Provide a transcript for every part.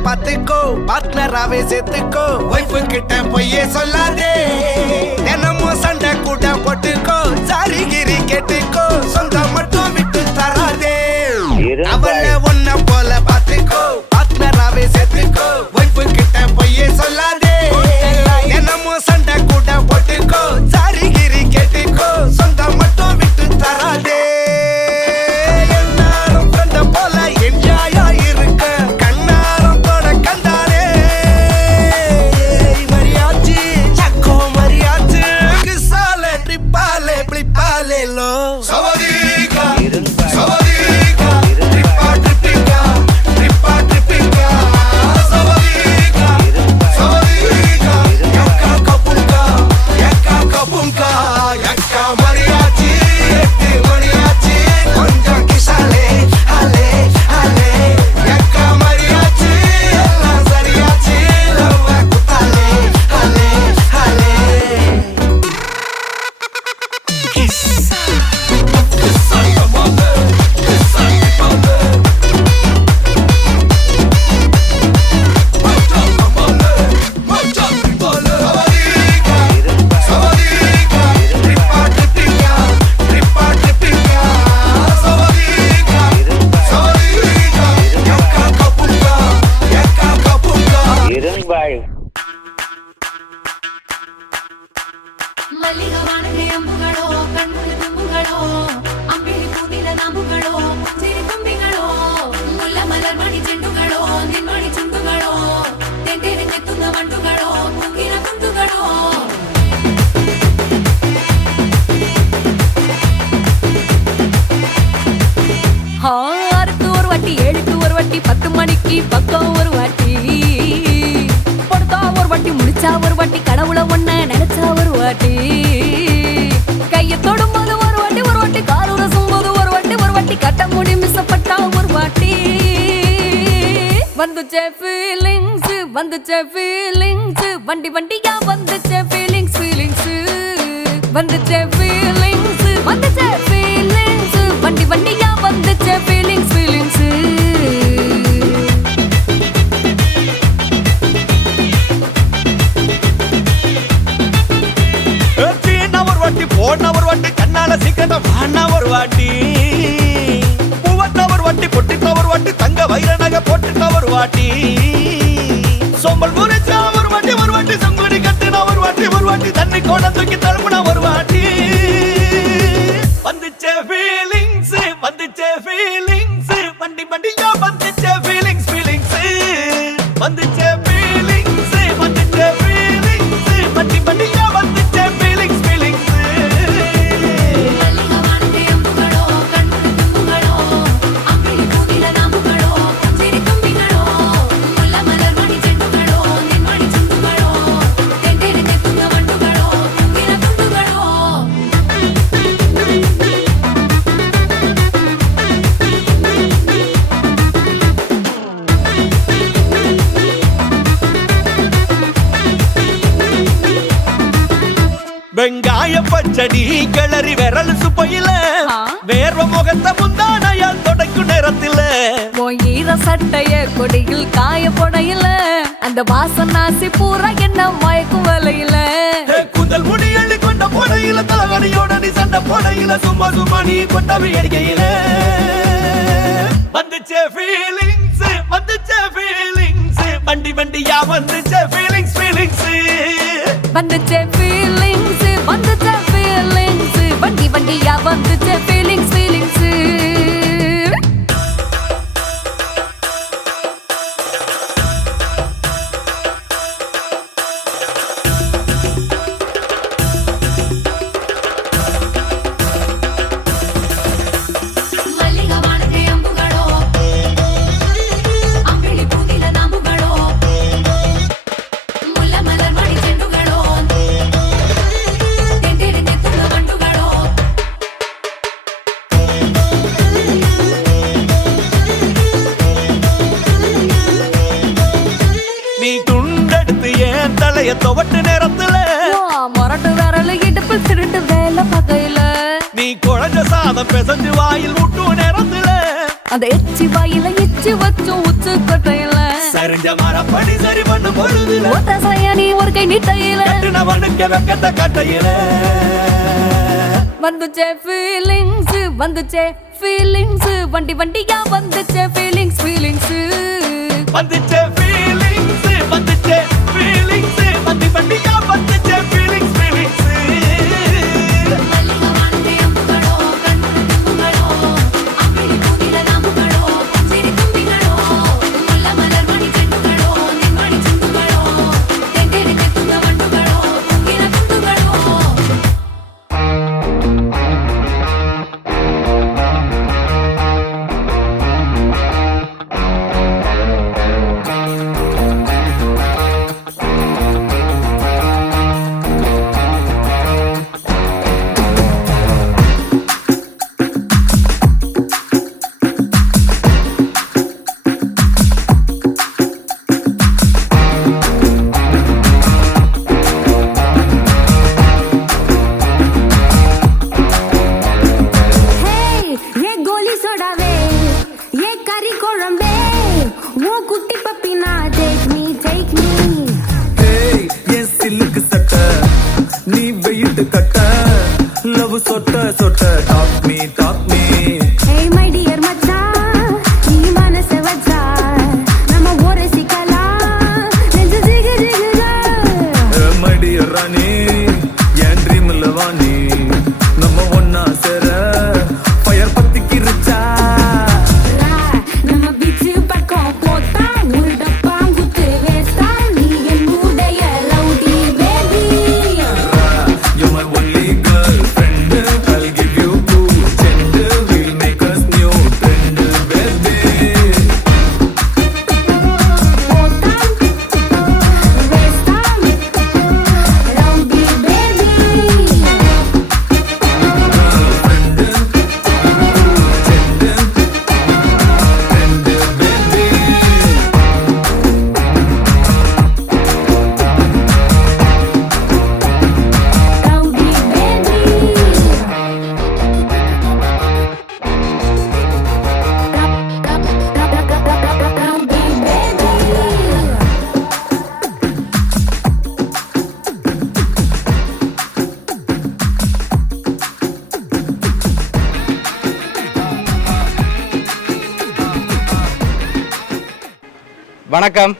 பாத்துக்கோ பார்ட்னராவே சேர்த்துக்கோ வைஃபு கிட்ட பொய்யே சொல்லாதே தினமும் சண்டை கூட போட்டுக்கோ சாரி கிரி கேட்டுக்கோ சொந்தம் மட்டும் விட்டு தராதே அவளை ஒன்ன போல பாத்துக்கோ பார்ட்னராவே சேர்த்துக்கோ வைஃபு கிட்ட பொய்யே சொல்லாதே தினமும் சண்டை கூட போட்டுக்கோ சாரி கிரி கேட்டுக்கோ சொந்தம் மட்டும் விட்டு தராதே பக்கம் ஒரு வாட்டி படுத்தா ஒரு வாட்டி முடிச்சா ஒரு வாட்டி கடவுளை ஒன்ன நினைச்சா ஒரு வாட்டி கைய தொடும்போது ஒரு வாட்டி கால் உரசும் போது ஒரு வாட்டி கட்ட முடி மிசப்பட்டா ஒரு வாட்டி வந்துச்சே ஃபீலிங்ஸ் வண்டி வண்டியா வந்துச்சே ஃபீலிங்ஸ் வந்துச்சே ஃபீலிங்ஸ் வண்டி வண்டியா வந்துச்சே ஃபீலிங்ஸ் போன ஒரு வாட்டி கண்ணால சீக்கிரத்தை வாண்ணா ஒரு வாட்டி பூவட்ட ஒரு வாட்டி பொட்டிட்ட ஒரு வாட்டி தங்க வைர நகை போட்டுட்ட ஒரு வாட்டி சோம்பல் முறைச்சா ஒரு வாட்டி சங்குடி கட்டுனா ஒரு வாட்டி தண்ணி கோண தூக்கி தழுப்புனா ஒரு வாட்டி வந்துச்சே ஃபீலிங்ஸ் வண்டி வண்டியா வந்துச்சே ஃபீலிங்ஸ் வந்துச்சே ஃபீலிங்ஸ் வண்டி வண்டியா வந்துச்சே ஃபீலிங்ஸ் பச்சடி கிளறி விரல் சுப்பையில வேர்வ முகத்தை முந்தானையால் தொடக்கும் நேரத்தில் ஈர சட்டைய கொடியில் காய போடையில அந்த வாசனாசி பூரா என்ன மயக்கும் வலையில கூந்தல் முடியள்ளி கொண்ட போடையில தலைவலியோட நீ சண்டை போடையில சும்மா சும்மா நீ கொண்டவை அடிக்கையில வந்துச்சே ஃபீலிங்ஸ் வந்துச்சே ஃபீலிங்ஸ் வண்டி வண்டியா வந்துச்சே ஃபீலிங்ஸ் ஃபீலிங்ஸ் வந்துச்சே ஃபீலிங்ஸ் வந்துச்சே ஃபீலிங்ஸ் வண்டி வண்டியா வந்துச்சே ஃபீலிங்ஸ் ஃபீலிங்ஸ் நீ துண்டெடுத்து ஏன் தலைய துவட்டு நேரத்துல மொரட்டு விரல் இடுப்பு திருட்டு வேலை பகையில நீ குழஞ்ச சாதம் பிசைஞ்சு வாயில் விட்டு நேரத்துல அந்த எச்சி வாயில எச்சி வச்சும் உச்சு கொட்டையில சரிஞ்ச மரப்படி சரி பண்ணு பொழுதுல ஓட்ட செய்ய நீ ஒரு கை நீட்டையில கட்டினவனுக்கு வெக்கத்த கட்டையில வந்துச்சே ஃபீலிங்ஸ் வந்துச்சே ஃபீலிங்ஸ் வண்டி வண்டியா வந்துச்சே ஃபீலிங்ஸ் ஃபீலிங்ஸ் வந்துச்சே ஃபீலிங்ஸ் வந்துச்சே ஃபீலிங்ஸ் வண்டி வண்டியா வந்துச்சே ஃபீலிங்ஸ் ஃபீலிங்ஸ் சொட்ட சொட்ட talk me Hey my dear மச்சான் நீ மனச வச்சா நம்ம ஒரு சிக்கலா நெஞ்சு ஜிகு ஜிகுதா மடி ராணி என் ட்ரீம்ல வாணி நம்ம ஒன்னா சேர ஃபயர் பத்திக்கிருச்சா நம்ம பீச் பக்கம் போட்டா ஒரு டப்பா குத்து வேஸ்டா நீ என் மூடைய rowdy baby You're my only girlfriend. I'll give you two gender. We'll make us new trend, baby. போட்டா வேஸ்டா rowdy baby rowdy baby rowdy baby வணக்கம்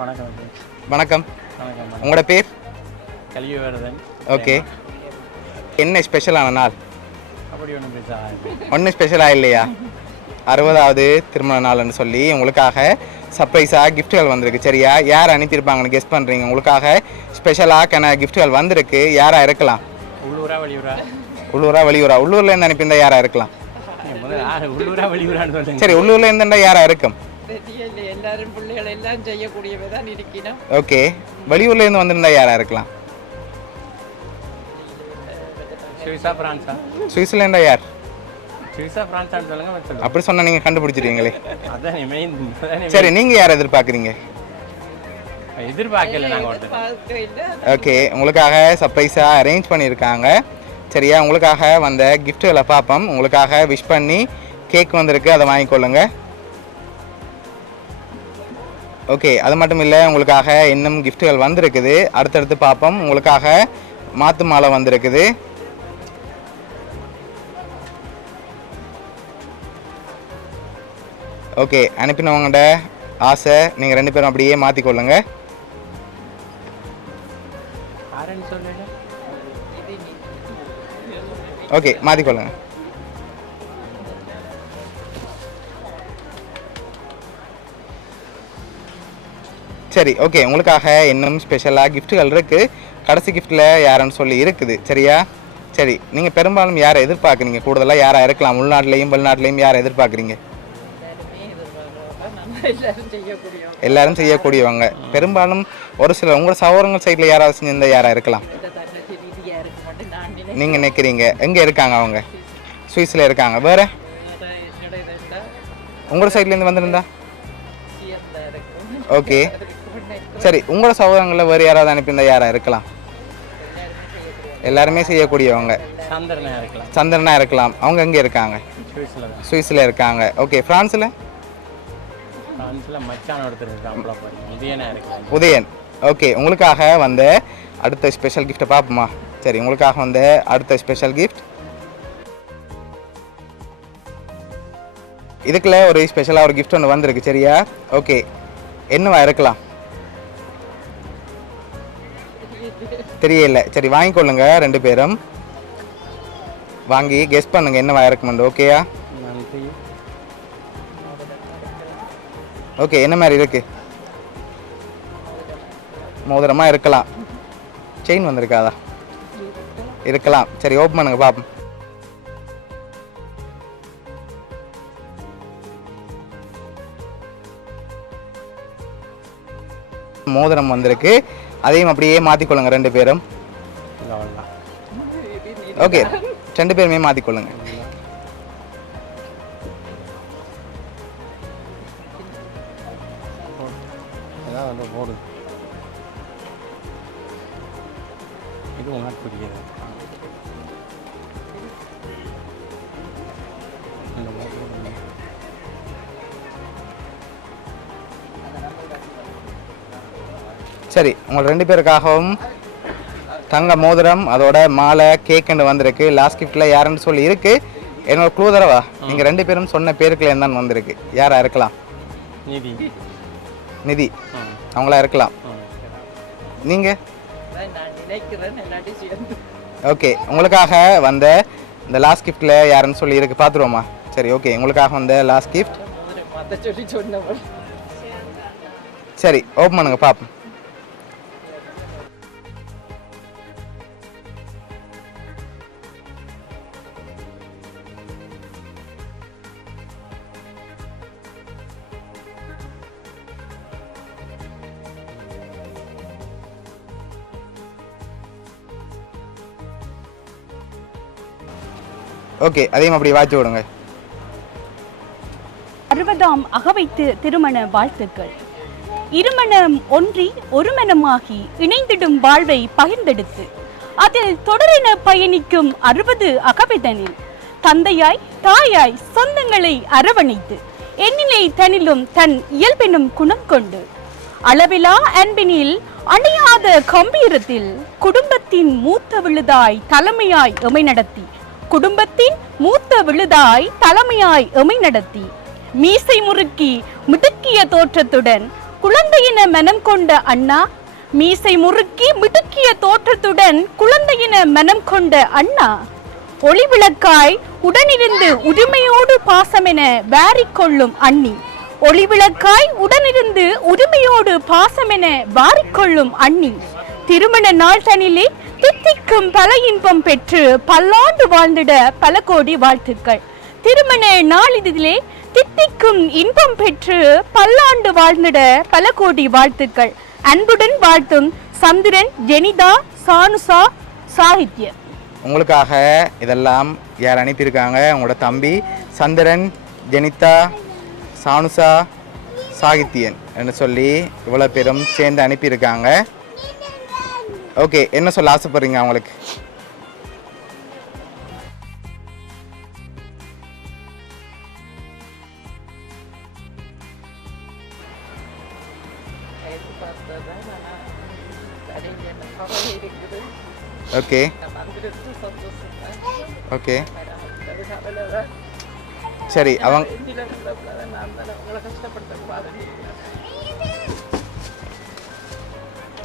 வணக்கம் வணக்கம் வணக்கம் உங்களோட பேர் கலியுகவர்தன். ஓகே என்ன ஸ்பெஷலான நாள் அப்படி ஒன்றும் பேச ஒன்றும் ஸ்பெஷலாக இல்லையா 60வது திருமண நாள்னு சொல்லி உங்களுக்காக சர்ப்ரைஸாக கிஃப்ட்டுகள் வந்திருக்கு சரியா யார் அனுப்பியிருப்பாங்கன்னு கெஸ் பண்ணுறீங்க உங்களுக்காக ஸ்பெஷலாக கிஃப்ட்டுகள் வந்திருக்கு யாராக இருக்கலாம் உள்ளூரா வெளியூரா உள்ளூரா வெளியூரா உள்ளூர்லேருந்து அனுப்பியிருந்தா யாராக இருக்கலாம் முதல்ல உள்ளூரா வெளியூரான்னு சொல்லுங்க. சரி உள்ளூர்லேருந்து இருந்தால் யாராக இருக்கும் எல்லாரும் பிள்ளைகள் எல்லாம் செய்யக்கூடியவை தான் இருக்கணும். ஓகே வெளியூர்லேருந்து வந்திருந்தா யாராக இருக்கலாம் சுவிஸா பிரான்ஸா சுவிட்சர்லேண்டா யார் சுவிஸா பிரான்ஸான்னு சொல்லுங்க சொல்லுங்க. அப்படி சொன்னால் நீங்கள் கண்டுபிடிச்சிருவீங்களே அதான் மெயின் சரி நீங்கள் யார் எதிர்பார்க்குறீங்க எதிர்பார்க்கல நாங்கள் ஒருத்தர் பார்க்கல. ஓகே, உங்களுக்காக சர்ப்ரைஸாக அரேஞ்ச் பண்ணியிருக்காங்க. சரியா, உங்களுக்காக வந்த கிஃப்ட்டுகளை பார்ப்போம். உங்களுக்காக விஷ் பண்ணி கேக் வந்திருக்கு, அதை வாங்கிக்கொள்ளுங்க. ஓகே, அது மட்டும் இல்லை, உங்களுக்காக இன்னும் கிஃப்ட்டுகள் வந்திருக்குது, அடுத்தடுத்து பார்ப்போம். உங்களுக்காக மாத்து மாலை வந்திருக்குது. ஓகே, அனுப்பினவங்கள்ட ஆசை நீங்கள் 2 பேரும் அப்படியே மாற்றிக்கொள்ளுங்க. யாருன்னு சொல்லல. ஓகே, மாற்றிக்கொள்ளுங்க. சரி, ஓகே, உங்களுக்காக இன்னும் ஸ்பெஷலாக கிஃப்ட்டுகள் இருக்குது. கடைசி கிஃப்ட்டில் யாருன்னு சொல்லி இருக்குது. சரியா, சரி, நீங்கள் பெரும்பாலும் யாரை எதிர்பார்க்குறீங்க? கூடுதலாக யாராக இருக்கலாம்? உள்நாட்டிலையும் வெளிநாட்டிலையும் யாரை எதிர்பார்க்குறீங்க? எல்லாரும் செய்யக்கூடியவங்க. எல்லாரும் செய்யக்கூடியவங்க. பெரும்பாலும் ஒரு சில உங்களோட சகோதரங்கள் சைடில் யாராவது செஞ்சிருந்தா யாராக இருக்கலாம் தன்னதி ரீதியா இருக்க மாட்டேன் நான் நினைக்கிறேன். நீங்கள் நினைக்கிறீங்க? எங்கே இருக்காங்க அவங்க? சுவிஸில் இருக்காங்க. வேறு என்னோட இதெண்டா உங்களோட சைட்லேருந்து வந்திருந்தா? சியர்ந்தா இருக்கும். ஓகே, சரி, உங்களோட சகோதரங்களில் வேறு யாராவது அனுப்பியிருந்தா யாராக இருக்கலாம்? எல்லாருமே செய்யக்கூடியவங்க. சந்திரனா இருக்கலாம். சந்திரனா இருக்கலாம். அவங்க எங்கே இருக்காங்க? சுவிஸில் தான். சுவிஸில் இருக்காங்க. ஓகே, ஃப்ரான்ஸில்? ஃப்ரான்ஸில் மச்சான் ஒருத்தர் இருக்கான். உதயனா இருக்கலாம். உதயன். ஓகே, உங்களுக்காக வந்த அடுத்த ஸ்பெஷல் கிஃப்ட்டை பார்ப்போமா? சரி, உங்களுக்காக வந்த அடுத்த ஸ்பெஷல் கிஃப்ட் இதுக்குள்ள ஒரு ஸ்பெஷலாக ஒரு கிஃப்ட் ஒன்று வந்திருக்கு. சரியா, ஓகே, என்னவா இருக்கலாம்? தெரியல. சரி, வாங்கிக்கொள்ளுங்க. 2 பேரும் வாங்கி கெஸ் பண்ணுங்க என்னவா இருக்குமெண்டு. ஓகேயா? நன்றி. ஓகே, என்ன மாதிரி இருக்கு? மோதிரமா இருக்கலாம். செயின் வந்திருக்காதா? இருக்கலாம். சரி, ஓப்பன் பண்ணுங்க பாப்போம். மோதிரம் வந்திருக்கு, அதையும் அப்படியே மாற்றிக்கொள்ளுங்க 2 பேரும். அவ்வளோதான். ஓகே, 2 பேருமே மாற்றிக்கொள்ளுங்க. அதான் வந்து போடுது. இது உனக்கு புரியுது. இந்த மாதிரி சரி, உங்கள் 2 பேருக்காகவும் தங்க மோதிரம் அதோட மாலை கேக்குன்னு வந்திருக்கு. லாஸ்ட் கிஃப்ட்டில் யாருன்னு சொல்லி இருக்கு. என்னோட க்ளூ தரவா? நீங்கள் 2 பேரும் சொன்ன பேருக்குள்ள தான் வந்திருக்கு. யாரா இருக்கலாம்? நிதி. நிதி. அவங்களா இருக்கலாம். நீங்கள்? நான் நினைக்கிறேன் எல்லாத்தையும் சேர்ந்து. ஓகே, உங்களுக்காக வந்த இந்த லாஸ்ட் கிஃப்ட்டில் யாருன்னு சொல்லி இருக்கு, பார்த்துருவோமா? சரி, ஓகே, உங்களுக்காக வந்த லாஸ்ட் கிஃப்ட். மாற்ற சொல்லி சொன்னவள். சரி, ஓப்பன் பண்ணுங்க பார்ப்போம். ஓகே, அதையும் அப்படி வாட்சி விடுங்க. 60ஆம் அகவைத்து திருமண வாழ்த்துக்கள். இருமணம் ஒன்றி ஒரு மனமாகி இணைந்திடும் வாழ்வை பகிர்ந்தெடுத்து அதில் தொடரென பயணிக்கும் 60 அகவைதனில் தந்தையாய் தாயாய் சொந்தங்களை அரவணைத்து எண்ணிலை தனிலும் தன் இயல்பெனும் குணம் கொண்டு அளவிலா அன்பினில் அணையாத கம்பீரத்தில் குடும்பத்தின் மூத்த விழுதாய் தலைமையாய் எமை நடத்தி குடும்பத்தின் மூத்த விழுதாய் தலைமையாய் எமை நடத்தி மீசை முறுக்கி மிடுக்கிய தோற்றத்துடன் குழந்தையின மனம் கொண்ட அண்ணா மீசை முறுக்கி மிடுக்கிய தோற்றத்துடன் குழந்தையின மனம் கொண்ட அண்ணா ஒளிவிளக்காய் உடனிருந்து உரிமையோடு பாசமென வாரிக்கொள்ளும் அண்ணி ஒளிவிளக்காய் உடனிருந்து உரிமையோடு பாசமென வாரிக்கொள்ளும் அண்ணி திருமண நாள் தனிலே தித்திக்கும் பல இன்பம் பெற்று பல்லாண்டு வாழ்ந்திட பல கோடி வாழ்த்துக்கள். திருமண நாளிதிலே தித்திக்கும் இன்பம் பெற்று பல்லாண்டு வாழ்ந்திட பல கோடி வாழ்த்துக்கள். அன்புடன் வாழ்த்தும் சந்திரன், ஜெனிதா, சானுசா, சாகித்ய. உங்களுக்காக இதெல்லாம் யார் அனுப்பியிருக்காங்க? உங்களோட தம்பி சந்திரன், ஜெனிதா, சானுசா, சாகித்யன் என்று சொல்லி இவ்வளோ பேரும் சேர்ந்து அனுப்பியிருக்காங்க. ஓகே, என்ன சொல்ல ஆசைப்படுறீங்க அவங்களுக்கு? ஓகே ஓகே சரி, அவங்க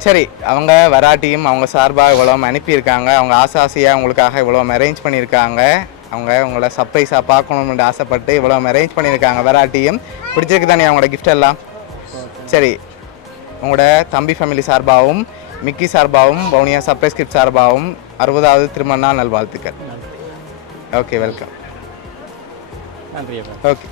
சரி அவங்க வராட்டியும் அவங்க சார்பாக இவ்வளோ அனுப்பியிருக்காங்க. அவங்க ஆசையாக உங்களுக்காக இவ்வளோ அரேஞ்ச் பண்ணியிருக்காங்க. அவங்க உங்களை சர்ப்ரைஸாக பார்க்கணும்னு ஆசைப்பட்டு இவ்வளோ அரேஞ்ச் பண்ணியிருக்காங்க. வராட்டியும் பிடிச்சிருக்கு தானே அவங்களோட கிஃப்ட் எல்லாம்? சரி, உங்களோட தம்பி ஃபேமிலி சார்பாகவும் மிக்கி சார்பாகவும் வவுனியா சர்ப்ரைஸ் கிஃப்ட் சார்பாகவும் 60வது திருமண நாள் நல்வாழ்த்துக்கள். Okay, welcome. நன்றி. ஓகே.